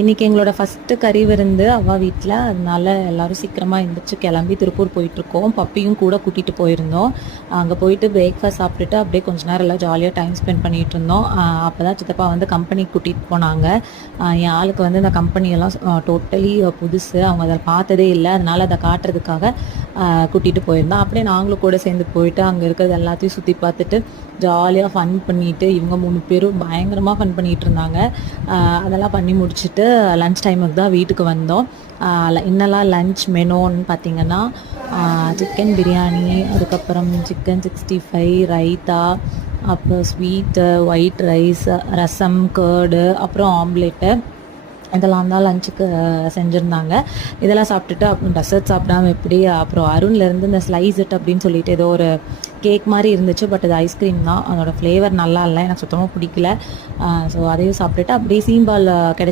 இன்றைக்கி எங்களோட ஃபஸ்ட்டு கறி விருந்து அவ்வா வீட்டில். அதனால எல்லோரும் சீக்கிரமாக எழுந்திரிச்சு கிளம்பி திருப்பூர் போயிட்டுருக்கோம். பப்பியும் கூட கூட்டிகிட்டு போயிருந்தோம். அங்கே போயிட்டு பிரேக்ஃபாஸ்ட் சாப்பிட்டுட்டு அப்படியே கொஞ்ச நேரம் எல்லாம் ஜாலியாக டைம் ஸ்பெண்ட் பண்ணிகிட்டு இருந்தோம். அப்போ தான் சித்தப்பா வந்து கம்பெனிக்கு கூட்டிகிட்டு போனாங்க. என் ஆளுக்கு வந்து இந்த கம்பெனியெல்லாம் டோட்டலி புதுசு, அவங்க அதை பார்த்ததே இல்லை. அதனால் அதை காட்டுறதுக்காக கூட்டிகிட்டு போயிருந்தோம். அப்படியே நாங்களும் கூட சேர்ந்து போயிட்டு அங்கே இருக்கிறது எல்லாத்தையும் சுற்றி பார்த்துட்டு ஜாலியாக ஃபன் பண்ணிவிட்டு இவங்க 3 பேரும் பயங்கரமாக ஃபன் பண்ணிகிட்டு இருந்தாங்க. அதெல்லாம் பண்ணி முடிச்சுட்டு லன்ச் டைமுக்கு தான் வீட்டுக்கு வந்தோம். என்னெல்லாம் லன்ச் மெனோன்னு பார்த்திங்கன்னா சிக்கன் பிரியாணி, அதுக்கப்புறம் சிக்கன் 65, ரைத்தா, அப்புறம் ஸ்வீட்டு, ஒயிட் ரைஸ், ரசம், கர்டு, அப்புறம் ஆம்லேட்டு, இதெல்லாம் தான் லஞ்சுக்கு செஞ்சுருந்தாங்க. இதெல்லாம் சாப்பிட்டுட்டு அப்புறம் டெசர்ட் சாப்பிடாம எப்படி, அப்புறம் அருண்லேருந்து இந்த ஸ்லைஸ் இட் அப்படின்னு சொல்லிட்டு ஏதோ ஒரு கேக் மாதிரி இருந்துச்சு. பட் அது ஐஸ்கிரீம் தான், அதோடய ஃப்ளேவர் நல்லா இல்லை, எனக்கு சுத்தமாக பிடிக்கல. ஸோ அதையும் சாப்பிட்டுட்டு அப்படியே சீம்பால்